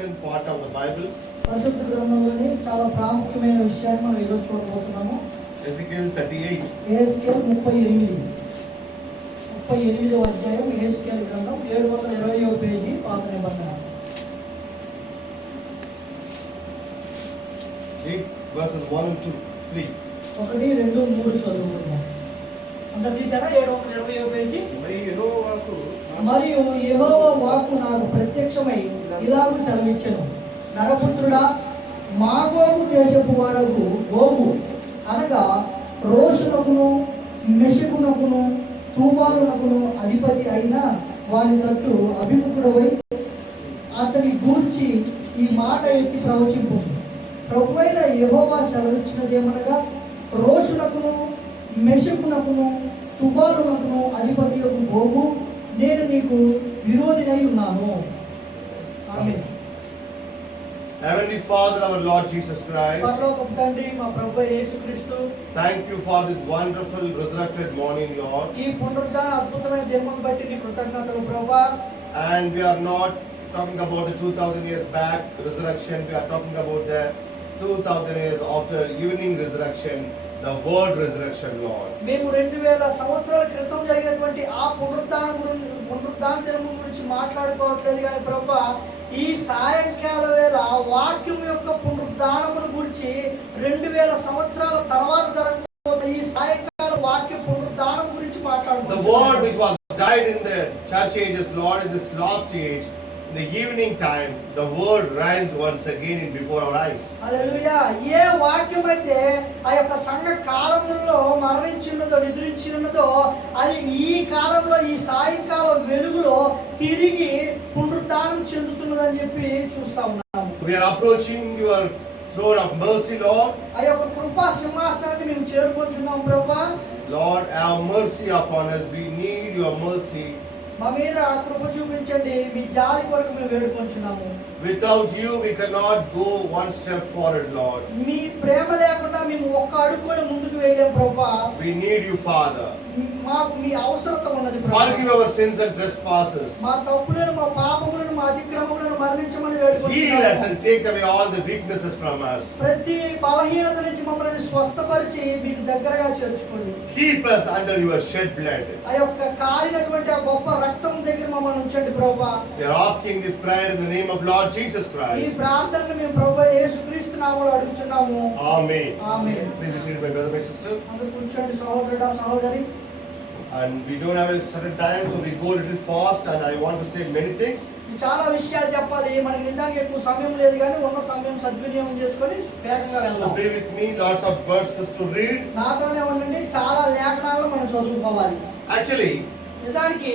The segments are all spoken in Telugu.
important part of the Bible, పరిశుద్ధ గ్రంథంలోని చాలా ప్రాముఖ్యమైన విషయాన్ని మనం ఈరోజు చూడబోతున్నాము. Ezekiel 38. ఏఎస్కేల్ ముప్పై ఎనిమిది. ముప్పై ఎనిమిదవ అధ్యాయం ఏఎస్కేల్ గ్రంథం ఏడు వందల ఇరవయో పేజీ పాత నిబంధన. Read verses 1 and 2, 3. ఒకటి రెండు మూడు చదువుకుందాం. అంత తీసారా ఏడు వందల ఇరవయో పేజీ? మరి యెహోవాకు మరియు యెహోవా వాక్కు నాకు ప్రత్యక్షమై ఇలాగ సెలవిచ్చను. నరపుత్రుడా మాగోగు దేశపు వాడకు గోగు. అనగా రోషునకును మెషకునకును తూబాలునకును అధిపతి అయిన వాని తట్టు అభిముఖుడవై అతని గూర్చి ఈ మాట ఎత్తి ప్రవచింపు. ప్రభువైన యహోవా సెలవిచ్చినదేమనగా రోషునకును మెషకునకును తుబాలునకును అధిపతి యొక్క గోగు. నేను నీకు విరోధినై ఉన్నాను ఆమె Heavenly Father, our Lord Jesus Christ, పరలోకపు తండ్రి మా ప్రభు యేసుక్రీస్తు thank you for this wonderful resurrected morning, Lord. ఈ పునరుద్ధరణ అద్భుతమైన జన్మం బట్టి నీ కృతజ్ఞతలు ప్రభా And we are not talking about the 2000 years back resurrection, we are talking about the 2000 years after evening resurrection, The word resurrection, Lord. మేము రెండు వేల సంవత్సరాల క్రితం జరిగినటువంటి ఆ పునరుద్ధానం గురించి పునరుద్ధాన దినము గురించి మాట్లాడుకోవట్లేదు కానీ ప్రభా ఈ సాయంకాల వేళ వాక్యం యొక్క పునరుద్ధానమును గురించి రెండు వేల సంవత్సరాల తర్వాత జరగబోతున్న ఈ సాయంకాల వాక్య పునరుద్ధానం గురించి The word మాట్లాడుకుంటున్నాం which was died in the church ages, Lord, in this last age, in the evening time, the word rise once again in before our eyes. హల్లెలూయా ఏ వాక్యం అయితే ఆ యొక్క సంఘ కాలంలో మరణించినదో నిద్రించినదో అది ఈ కాలంలో ఈ సాయంకాలం వెలుగులో తిరిగి పునరుద్ధానం చెందుతున్నదని చెప్పి చూస్తా ఉన్నాము We are approaching your throne of mercy, Lord. ఆ యొక్క కృపా సింహాసనాన్ని మేము చేరుకుంటున్నాం ప్రభా Lord, have mercy upon us. We need your mercy. మా మీద కృప చూపించండి మీ జాలి కొరకు మేము వేడుకుంటున్నాము Without you, we cannot go one step forward, Lord. మీ ప్రేమ లేకుండా మేము ఒక్క అడుగు కూడా ముందుకు వేయలేం ప్రభా We need you, Father. మాకు మీ అవసరత ఉన్నది ప్రభా Forgive our sins and trespasses. మా తప్పులను మా పాపములను మా అతిక్రమములను మరణించమని Heal us వేడుకుంటున్నాము and take away all the weaknesses from us. ప్రతి బలహీనత నుంచి మమ్మల్ని స్వస్థపరిచి మీకు దగ్గరగా చేర్చుకోండి Keep us under your shed blood. ఆ యొక్క కాలినటువంటి ఆ గొప్ప రక్తం దగ్గర మమ్మల్ని ఉంచండి ప్రభా We are asking this prayer in the name of Lord Jesus ఈ Christ. ప్రార్థనను మేము ప్రభా యేసుక్రీస్తు నామములో అడుగుతున్నాము Amen. Amen. Please be seated, my brother, my sister. అందరూ కూర్చోండి సహోదరుడా సహోదరి And we don't have a certain time, so we go a little fast. And I want to say many things. చాలా విషయాలు చెప్పాలి మనకి నిజానికి ఎక్కువ సమయం లేదు కానీ ఉన్న సమయం సద్వినియోగం చేసుకొని వేగంగా వెళ్దాం be with me. Lots of verses to read. నాతోనే ఉండండి చాలా లేఖనాలు మనం చదువుకోవాలి Actually, నిజానికి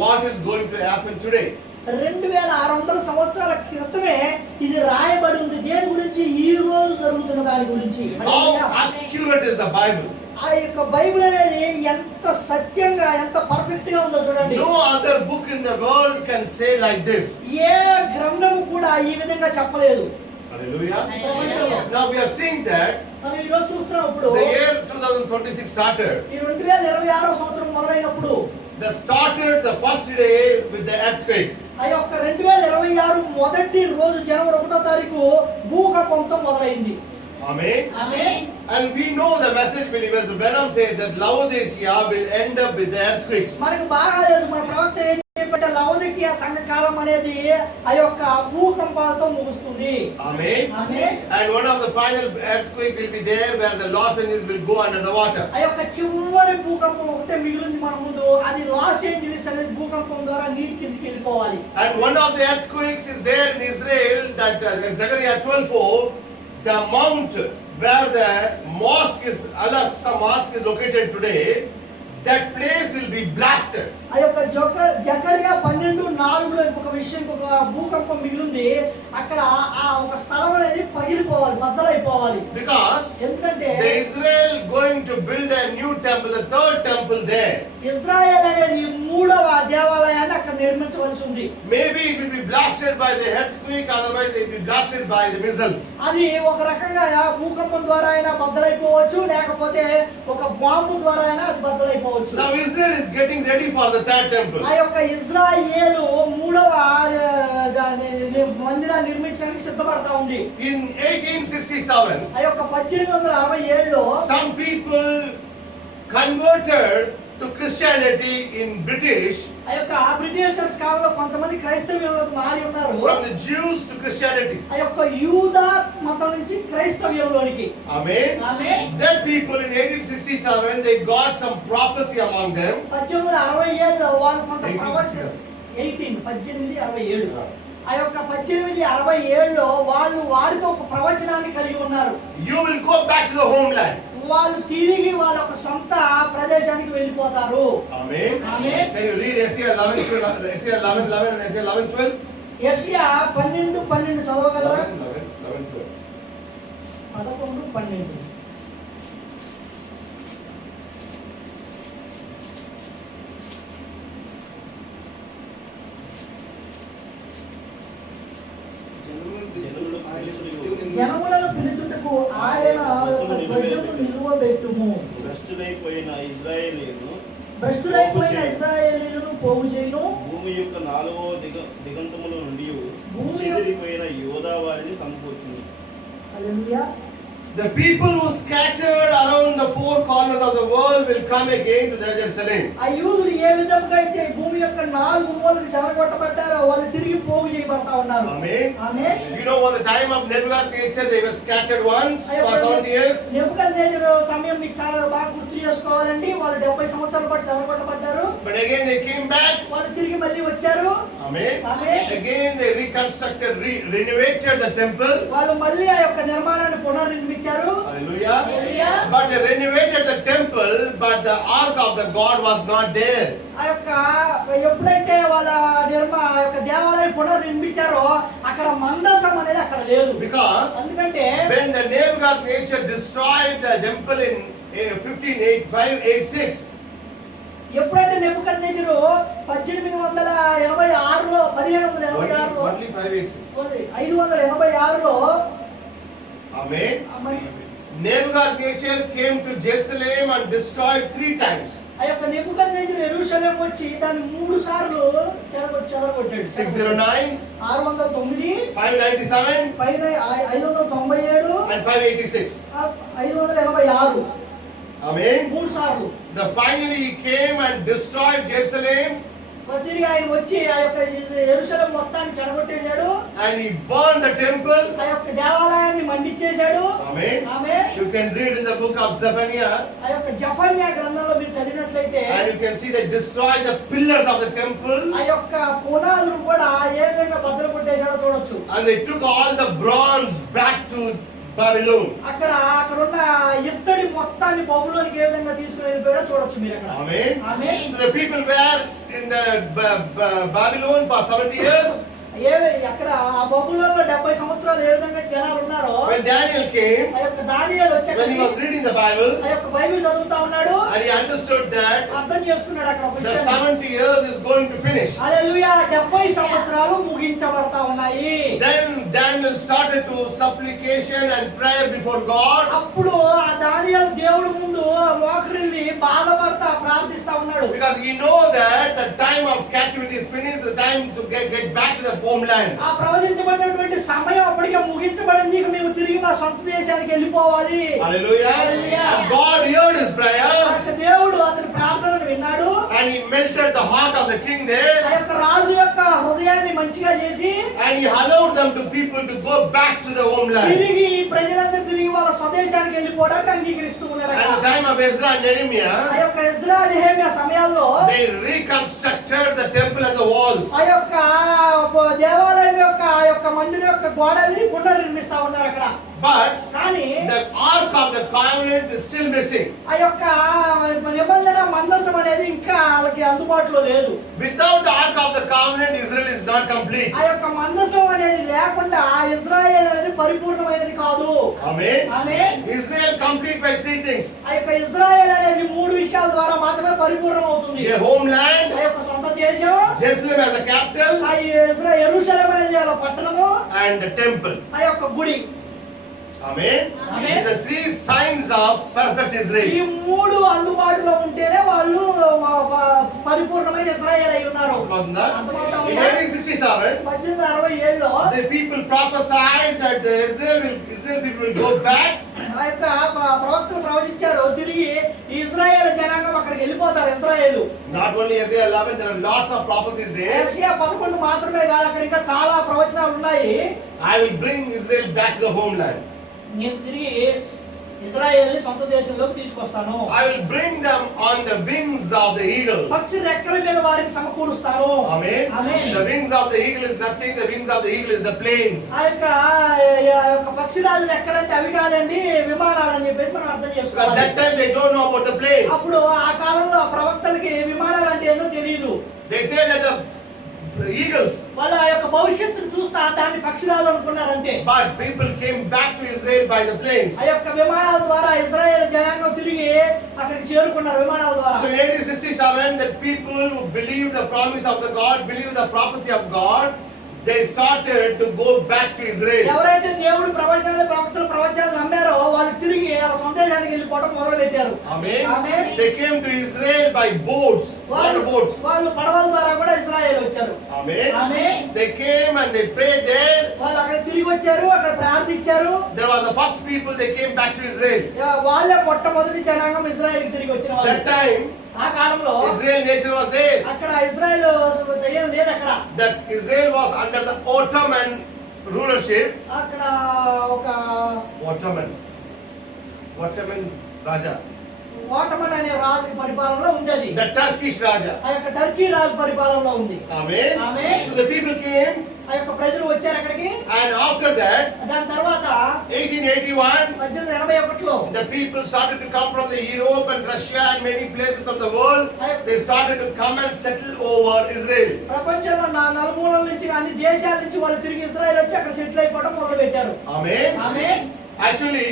what is going to happen today రెండు వేల ఆరు వందల సంవత్సరాల క్రితమే ఇది రాయబడి ఉంది దేని గురించి? ఈ రోజు జరుగుతున్న దాని గురించి. అక్యూరేట్ ద బైబుల్ ఆ యొక్క బైబుల్ అనేది ఎంత సత్యంగా ఎంత పర్ఫెక్ట్గా ఉందో చూడండి. Other book in the world can say like this ఏ గ్రంథము కూడా ఈ విధంగా చెప్పలేదు. చూస్తున్నప్పుడు 2026 స్టార్టెడ్ ఈ 2026 సంవత్సరం మొదలైనప్పుడు The started the first day with the earthquake. ఆ యొక్క రెండు వేల ఇరవై ఆరు మొదటి రోజు జనవరి ఒకటో తారీఖు భూకంపంతో మొదలైంది Amen. And we know the message believers, the Venom said that Laodicea will end up with the earthquakes. మనకు బాగా తెలుసు మన ప్రవక్త ఏం చెప్పంటే లౌదికీయ సంఘకాలం అనేది ఆ యొక్క భూకంపాలతో ముగుస్తుంది And one of the final earthquake will be there where the Los Angeles will go under the water. ఆ యొక్క చివరి భూకంపం ఒకటే మిగిలింది మన ముందు అది లాస్ ఏంజలీస్ అనేది భూకంపం ద్వారా నీటి కిందికి వెళ్ళిపోవాలి And one of the earthquakes is there in Israel that uh, Zechariah 12:4, the mount where the mosque is, Al-Aqsa mosque is located today, that place will be blasted. ఆ యొక్క జొక జకర్యా పన్నెండు నాలుగులో ఇంకొక విషయం ఇంకొక భూకంపం మిగిలింది. అక్కడ ఆ ఒక స్థలం అనేది పగిలిపోవాలి బద్దలైపోవాలి. Because ఎందుకంటే the Israel going to build a new temple, the third Israel అనే ఈ మూడవ దేవాలయాన్ని అక్కడ నిర్మించవలసి ఉంది. Maybe it will be blasted by the earthquake otherwise it will blasted by the missiles అది ఒక రకంగా భూకంపం ద్వారా అయినా బద్దలైపోవచ్చు లేకపోతే ఒక బాంబు ద్వారా అయినా అది బద్దలైపోవచ్చు. Now Israel is getting ready for the third temple ఆ యొక్క ఇజ్రాయెల్ మూడవ దాని మందిరా నిర్మించడానికి సిద్ధపడతా ఉంది. ఇన్ 1867 ఆ యొక్క 1867 లో some people converted to Christianity in British ఆ యొక్క బ్రిటిషర్స్ కాలంలో కొంతమంది క్రైస్తవ్యంలోకి మారి ఉన్నారు from the Jews to Christianity. ఆ యొక్క యూదా మతం నుంచి క్రైస్తవ్యంలోనికి Amen. ఆమె That people in 1867 they got some prophecy among them. పద్దెనిమిది వందల అరవై ఏడులో వాళ్ళు కొంత 1867. ప్రవచన ఎయిటీన్ పద్దెనిమిది అరవై ఏడు ఆ యొక్క పద్దెనిమిది అరవై ఏడులో వాళ్ళు వారితో ఒక ప్రవచనాన్ని కలిగి ఉన్నారు You will go back to the homeland. వాళ్ళు తిరిగి వాళ్ళ యొక్క సొంత ప్రదేశానికి వెళ్ళిపోతారు Amen. Amen. Can you read Isaiah 11, 12, Isaiah 11, 11 and Isaiah 11, 12? యెషయా పన్నెండు పన్నెండు చదవగలరా 11, 11, 11, 12. పదకొండు పన్నెండు జనములను పిలుచుటకు ఆయన యొక్క ధ్వజము నిలువబెట్టుము భ్రష్టులైపోయిన ఇజ్రాయేలీను భ్రష్టులైపోయిన ఇస్రాయేలీలను పోగు చేయును భూమి యొక్క నాలుగవ దిగ దిగంతముల నుండి చెదిరిపోయిన యోధా వారిని సమకూర్చును. హల్లెలూయా. The people who scattered around the four corners of the world will come again to the Jerusalem. ఆ యూదులు ఏ విధంగా అయితే భూమి యొక్క నాలుగు మూలలు చెరగొట్టబడ్డారో వాళ్ళు తిరిగి పోగు చేయబడతా ఉన్నారు Amen. ఆమె You know, on the time of Nebuchadnezzar, they were scattered once for 70 years. నెబుకద్నెజరు సమయం మీకు చాలా బాగా గుర్తు చేసుకోవాలండి వాళ్ళు డెబ్బై సంవత్సరాల పాటు చెరగొట్టబడ్డారు But again, they came back. వాళ్ళు తిరిగి మళ్ళీ వచ్చారు Amen. Amen. Again, they reconstructed, re- renovated the temple. వాళ్ళు మళ్ళీ ఆ యొక్క నిర్మాణాన్ని పునర్నిర్మించారు Hallelujah. Hallelujah. But they renovated the temple, but the ark of the God was not there. ఆ యొక్క ఎప్పుడైతే వాళ్ళ నిర్మ ఆ యొక్క దేవాలయం పునర్నిర్మించారో అక్కడ మందసం అనేది అక్కడ లేదు. బికాస్ ఎందుకంటే when the Nebuchadnezzar destroyed the temple in 1585-86 ఎప్పుడైతే నెప్పుకత్నేజర్ పద్దెనిమిది వందల ఎనభై ఆరులో పదిహేను వందల ఎనభై ఆరులో ఐదు వందల ఎనభై ఆరులో నేవ్ nature came to Jerusalem and destroyed three times ఆ యొక్క నెబుకద్నెజరు ఎరుషలేం వచ్చి దాన్ని మూడు సార్లు చెరగొట్టి చెరగొట్టాడు. 609, ఆరు వందల తొమ్మిది. 597, పైన ఐ- ఐదు వందల తొంభై ఏడు. And 586. ఆ, ఐదు వందల ఎనభై ఆరు. Amen. మూడు సార్లు. The finally he came and destroyed Jerusalem. తిరిగి ఆయన వచ్చి ఆ యొక్క ఎరుసలం మొత్తాన్ని చెడగొట్టేశాడు. And he burn the temple ఆ యొక్క దేవాలయాన్ని మండిచేశాడు amen can read in the book of Zephaniah ఆ యొక్క జెఫనియా గ్రంథంలో మీరు చదివినట్లయితే and you can see the destroy the pillars of the temple ఆ యొక్క పునాదులు కూడా ఏ విధంగా భద్రపెట్టేశాడో చూడొచ్చు. And they took all the bronze back to Babylon. అక్కడ అక్కడ ఉన్న ఇత్తడి మొత్తాన్ని బొమ్మలోనికి ఏ విధంగా తీసుకుని వెళ్ళిపోయాడో చూడొచ్చు మీరు అక్కడ The people were in the Ba- Ba- Babylon for 70 years. ఏ అక్కడ ఆ బొమ్మలలో డెబ్బై సంవత్సరాలు ఏ విధంగా జనాలు ఉన్నారో When Daniel came, ఆ యొక్క దానియాలు వచ్చి when he was reading the Bible, ఆ యొక్క బైబిల్ చదువుతా ఉన్నాడు and he understood that అర్థం చేసుకున్నాడు అక్కడ the విషయాన్ని. 70 years is going to finish. హల్లెలూయా డెబ్బై సంవత్సరాలు ముగించబడతా ఉన్నాయి Then Daniel started to supplication and prayer before God. అప్పుడు ఆ దానియాలు దేవుడి ముందు మోకరిల్లి బాధపడతా ప్రార్థిస్తా ఉన్నాడు Because he know that the time of captivity is finished, the time to get, get back to the homeland. ఆ ప్రవచించబడినటువంటి సమయం అప్పటికే ముగించబడింది ఇక మేము తిరిగి మా సొంత దేశానికి వెళ్ళిపోవాలి Hallelujah. Hallelujah. God heard his prayer దేవుడు అతని ప్రార్థనను విన్నాడు and he melted the heart of the king ఆ there యొక్క రాజు యొక్క హృదయాన్ని మంచిగా చేసి and he allowed them to people to go back to the homeland. తిరిగి ఈ ప్రజలందరూ తిరిగి వాళ్ళ స్వదేశానికి వెళ్ళిపోవడానికి అంగీకరిస్తూ ఉన్నాడు At the అక్కడ. time of Ezra and ఆ Nehemiah, యొక్క ఇజ్రా నెహెమియా సమయాల్లో they reconstructed the temple and the walls. ఆ యొక్క దేవాలయం యొక్క ఆ యొక్క మందిరం యొక్క గోడల్ని పునర్నిర్మిస్తా ఉన్నారు అక్కడ But కానీ the ark of the covenant is still missing. ఆ యొక్క నిబంధన మందసం అనేది ఇంకా వాళ్ళకి అందుబాటులో లేదు Without the ark of the covenant, Israel is not complete. ఆ యొక్క మందసం అనేది లేకుండా ఆ పరిపూర్ణమైనది కాదు Amen. ఆమె Israel complete by three things. ఆ యొక్క ఇజ్రాయెల్ అనేది మూడు విషయాల ద్వారా మాత్రమే పరిపూర్ణం అవుతుంది Their homeland, ఆ యొక్క సొంత దేశం Jerusalem as a capital, ఆ ఇజ్రా ఎరుసలేం అనేది పట్టణము and the temple. ఆ యొక్క గుడి మూడు అందుబాటులో ఉంటేనే వాళ్ళు పరిపూర్ణమైన ఇస్రాయల్ అయి ఉన్నారు. ప్రవచించారు తిరిగి ఇజ్రాయల్ జనాంగం అక్కడికి వెళ్ళిపోతారు ఇజ్రాయల్. నాట్ ఓన్లీ ఎస్ఏ ఆఫ్ ప్రాపర్టీస్ దే మాత్రమే అక్కడ ఇంకా చాలా ప్రవచనాలు ఉన్నాయి. I will bring Israel back to the homeland నేను తిరిగి ఇజ్రాయెల్ని సొంత దేశంలోకి తీసుకొస్తాను. I will bring them on the wings of the eagle పక్షి రెక్కల మీద వారికి సమకూరుస్తాను. Amen amen the wings of the eagle is nothing the wings of the eagle is the planes ఆయక ఆయక పక్షి రాలు రెక్కల అవి కాదండి విమానాలు అని చెప్పేసి మనం అర్థం చేసుకోవాలి. That time they don't know about the plane అప్పుడు ఆ కాలంలో ప్రవక్తలకి విమానాలు అంటే ఏందో తెలియదు they say that the eagles చూస్తా దాన్ని పక్షిరాజు అనుకున్నారు అంతే But people came back to Israel by the planes. ఆ యొక్క విమానాల ద్వారా ఇజ్రాయెల్ జనాంగం తిరిగి అక్కడికి చేరుకున్నారు విమానాల ద్వారా So in 1867, the people who believed the promise of the God, believed the prophecy of God, they started to go back to Israel. ఎవరైతే దేవుడు ప్రవచనాలు ప్రవక్తలు ప్రవచనాలు నమ్మారో వాళ్ళు తిరిగి వాళ్ళ సొంత దేశానికి వెళ్ళిపోవడం మొదలు పెట్టారు Amen. Amen. They came to Israel by boats, వాళ్ళు water boats. వాళ్ళు పడవల ద్వారా కూడా ఇజ్రాయెల్ వచ్చారు Amen. Amen. They came and they prayed there. వాళ్ళు అక్కడ తిరిగి వచ్చారు అక్కడ ప్రార్థించారు. They were the first people they came back to Israel వాళ్ళ మొట్టమొదటి జనాంగం ఇజ్రాయెల్ తిరిగి వచ్చిన వాళ్ళు. దట్ టైం ఆ కాలంలో ఇజ్రాయెల్ నేషన్ వాస్ దే అక్కడ ఇజ్రాయెల్ సయ్యం లేదు అక్కడ. That Israel was under the Ottoman rulership అక్కడ ఒక ఆటోమన్ ఆటోమన్ రాజా. ఓటమన్ అనే రాజు పరిపాలనలో ఉండేది. ద టర్కీష్ రాజా ఆ యొక్క టర్కీ రాజు పరిపాలనలో ఉంది. Amen amen to the people came ఆ యొక్క ప్రజలు వచ్చారు అక్కడికి. అండ్ ఆఫ్టర్ దట్ దాని తర్వాత 1881 లో the people started to come from the Europe and Russia and many places of the world they started to come and settle over Israel ప్రపంచంలో నలుమూలల నుంచి అన్ని దేశాల నుంచి వాళ్ళు తిరిగి ఇజ్రాయెల్ వచ్చి అక్కడ సెటిల్ అయిపోవడం మొదలు పెట్టారు ఆమేన్ ఆమేన్ యాక్చువల్లీ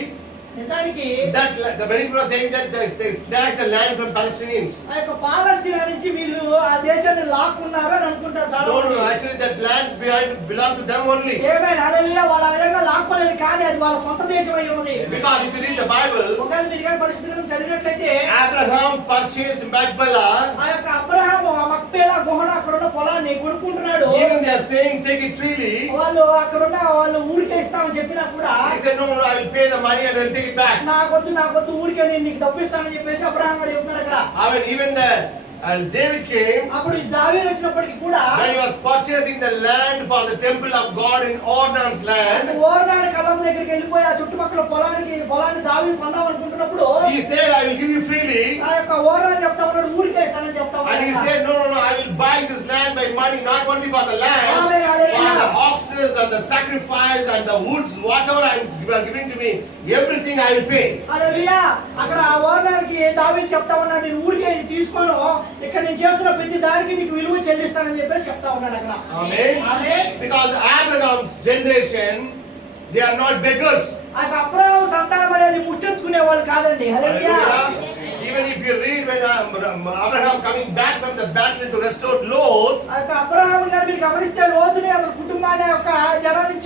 నిజానికి that the Bennett was saying that that's that's the land from Palestinians ఆ యొక్క పాలస్టీనియా నుంచి వీళ్ళు ఆ దేశాన్ని లాక్కున్నారు అని అనుకుంటా చాలు no no actually that lands behind belong to them only ఏమైనా హల్లెలూయా వాళ్ళ విధంగా లాక్కోలేదు కానీ అది వాళ్ళ సొంత దేశం అయి ఉంది because if you read the Bible ఒకవేళ మీరు ఇక్కడ పరిస్థితులను చదివినట్లయితే అబ్రహాం పర్చేస్డ్ మక్పెలా ఆ యొక్క అబ్రహాం మక్పెలా గుహ పొలాన్ని కొనుక్కుంటున్నాడు Even they are saying, take it freely. వాళ్ళు అక్కడ ఉన్న వాళ్ళు ఊరికే ఇస్తామని చెప్పినా కూడా He said, no, no, I will pay the money and I'll take it back. నాకొద్దు నాకొద్దు ఊరికే నేను నీకు డబ్బు ఇస్తానని చెప్పేసి అబ్రహాం గారు చెప్తున్నారు అక్కడ I mean, even the and David came అప్పుడు దావీదు వచ్చినప్పటికీ కూడా when he was purchasing the land for the temple of God in Ornan's land. ఓరనాడు కళ్ళం దగ్గరికి వెళ్ళిపోయి ఆ చుట్టుపక్కల పొలానికి పొలాన్ని దావీదు కొందాం అనుకుంటున్నప్పుడు He said, I will give you freely. ఆ యొక్క ఓరనాడు చెప్తా ఉన్నాడు ఊరికే ఇస్తానని చెప్తా And he ఉన్నాడు said, no, no, land by money, not only for the land, Amen, hallelujah. for the oxes and the sacrifice and the woods, whatever I you are giving to me, everything I will pay. హల్లెలూయా అక్కడ ఆ ఓరనాడికి దావీదు చెప్తా ఉన్నాడు నేను ఊరికే ఇది తీసుకోను ఇక్కడ నేను చేస్తున్న ప్రతి దానికి నీకు విలువ చెల్లిస్తానని చెప్పేసి చెప్తా ఉన్నాడు అక్కడ Amen. Amen. Because Abraham's generation, they are not beggars. ఆ యొక్క అబ్రహాం సంతానం అనేది ముట్టెత్తుకునే వాళ్ళు కాదండి హల్లెలూయా Hallelujah. Even if you read when um, Abraham coming back from the battle to restore Lot,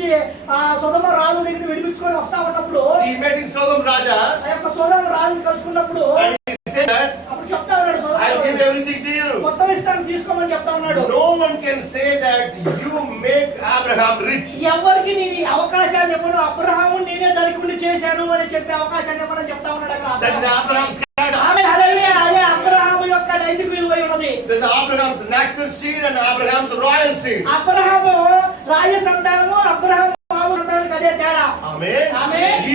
నుంచి ఆ సొదమ రాజు దగ్గర విడిపించుకొని వస్తా ఉన్నప్పుడు he met in Sodom Raja ఆ యొక్క సోదమ రాజుని కలుసుకున్నప్పుడు and he said that అప్పుడు చెప్తా ఉన్నాడు I'll give Sodom everything to you. మొత్తం ఇస్తాను తీసుకోమని చెప్తా ఉన్నాడు No one can say that you make Abraham rich. ఎవరికి నేను ఈ అవకాశాన్ని ఇవ్వను అబ్రహాము నేనే ధనికుడిని చేశాను అని చెప్పే అవకాశాన్ని ఇవ్వనని చెప్తా ఉన్నాడు That is అక్కడ Abraham's character. ఆమె హల్లెలూయా అదే అబ్రహాము యొక్క నైతిక విలువ ఉన్నది That is Abraham's natural seed and Abraham's royal seed. Abraham రాజ సంతానము అబ్రహాము మామూలు సంతానానికి అదే తేడా Amen. Amen. ఈ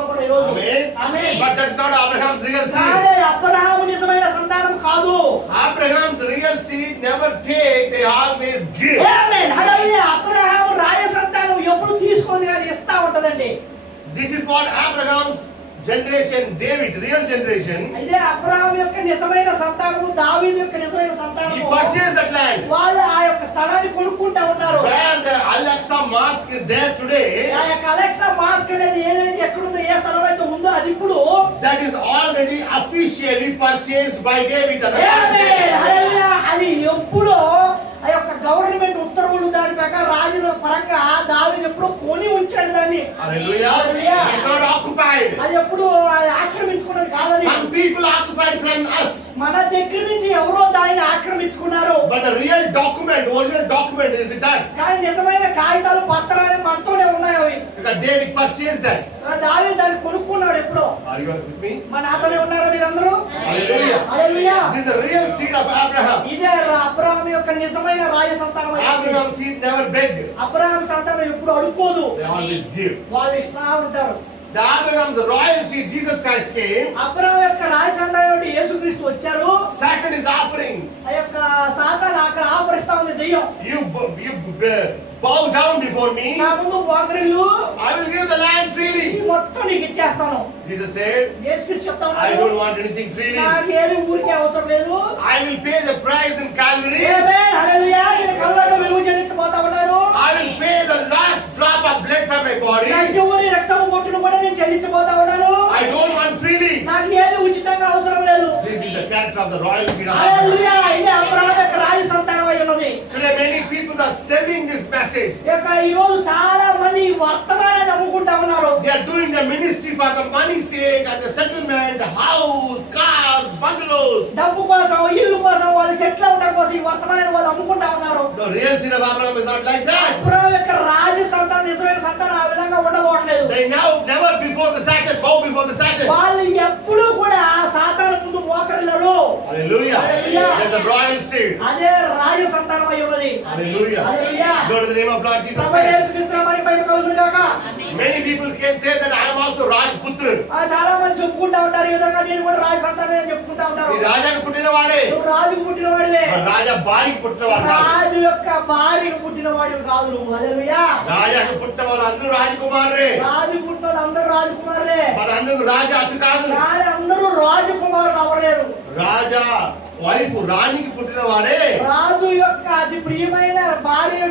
ఈ రోజు that's not Abraham's real seed. కానీ అబ్రహాము నిజమైన సంతానం కాదు Abraham never take, they always give. ఆమేన్. హల్లెలూయా. అబ్రహాము రాయ సంతానం ఎప్పుడు తీసుకొని కానీ ఇస్తా ఉంటదండి This is what Abraham's generation, David, real generation, అయితే అబ్రహాం యొక్క నిజమైన సంతానము దావీదు యొక్క నిజమైన సంతానము purchased that land. వాళ్ళు ఆ యొక్క స్థలాన్ని కొనుక్కుంటా ఉన్నారు the Al-Aqsa mosque is there today, ఆ యొక్క అలెక్సా మాస్క్ అనేది ఏదైతే ఎక్కడుందో ఏ స్థలం అయితే ఉందో అది ఇప్పుడు that is already officially purchased by David. And ఆమేన్. హల్లెలూయా. అది ఎప్పుడో ఆ యొక్క గవర్నమెంట్ ఉత్తర్వులు దాని ప్రకారం రాజుల పరంగా దావీదు ఎప్పుడో కొని ఉంచాడు దాన్ని. అది ఎప్పుడు అది ఆక్రమించుకున్నది కాదని Some people occupied from us. మన దగ్గర నుంచి ఎవరో దానిని ఆక్రమించుకున్నారు But the real document, original document is with us. కానీ నిజమైన కాగితాలు పత్రాలు మనతోనే ఉన్నాయి అవి Because David purchased that. దావి దాన్ని కొనుక్కున్నాడు ఎప్పుడో Are you with me? మన నాతోనే ఉన్నారా మీరందరూ. హల్లెలూయా. ఇదే అబ్రహాం యొక్క నిజమైన రాయ సంతానం అయ్యింది. Abraham's seed never begged. Abraham సంతానం ఎప్పుడు అడుక్కోదు. వాళ్ళు ఇస్తా ఉంటారు The Abraham's royal seed, Jesus Christ came. Abraham యొక్క రాయ సంతానం నుండి యేసుక్రీస్తు వచ్చారు Satan is offering. ఆ యొక్క సాతాను అక్కడ ఆఫరిస్తా ఉంది దెయ్యం You, you uh, bow down before me. నా ముందు పోకరిల్లు I will give the land ఈ freely. మొత్తం నీకు ఇచ్చేస్తాను Jesus said, యేసుక్రీస్తు చెప్తా I don't ఉన్నాడు want anything freely. నాకు ఏది ఊరికే అవసరం లేదు I will pay the price in Calvary. ఆమేన్. హల్లెలూయా. నేను కల్వరిలో విలువ చెల్లించబోతా ఉన్నాను I will pay the last drop of blood from my body. నా చివరి రక్తం కూడా నేను చెల్లించబోతా ఉన్నాను. ఐ డోంట్ వాంట్ ఫ్రీలీ నాకు ఏది ఉచితంగా అవసరం లేదు. This is the character of the royal king hallelujah ఇది Abraham many people are selling this message. ఈ యొక్క ఈ రోజు చాలా మంది ఈ వర్తమానాన్ని నమ్ముకుంటా ఉన్నారు They are doing the ministry for the money's sake and the settlement, house, cars, bungalows. డబ్బు కోసం ఇల్లు కోసం వాళ్ళు సెటిల్ అవడం కోసం ఈ వర్తమానాన్ని వాళ్ళు అమ్ముకుంటా ఉన్నారు The real seed of Abraham is not like that. Abraham యొక్క రాజ సంతానం నిజమైన సంతానం ఆ విధంగా ఉండబోట్లేదు They now never before the Satan, bow before the Satan. వాళ్ళు ఎప్పుడూ కూడా సాతాను ముందు మోకరిల్లరు Hallelujah. Hallelujah. There's a royal seed. అదే రాజ సంతానం అయి ఉన్నది Hallelujah. Hallelujah. Go to the name of Lord Jesus Prabhu Christ. యేసుక్రీస్తునామని బయట కలుగును గాక. Many people can say that I am also Rajputra. చాలా మంది చెప్పుకుంటా ఉంటారు ఈ విధంగా నేను కూడా రాజ సంతానమే అని చెప్పుకుంటా ఉంటారు రాజాకు పుట్టినవాడే నువ్వు రాజుకు పుట్టిన వాడివే రాజా భార్యకి పుట్టినవాడు కాదు. రాజు యొక్క భార్యకు పుట్టిన వాడివి కాదు నువ్వు హల్లెలూయా రాజాకు పుట్టిన వాళ్ళు అందరూ రాజకుమారులే రాజు పుట్టిన వాళ్ళు అందరూ రాజకుమారులే మరి అందరూ రాజా అతి కాదు అందరూ రాజకుమారులు అవ్వలేరు రాజా వైపు రాణికి పుట్టినవాడే. రాజు యొక్క అతి ప్రియమైన భార్య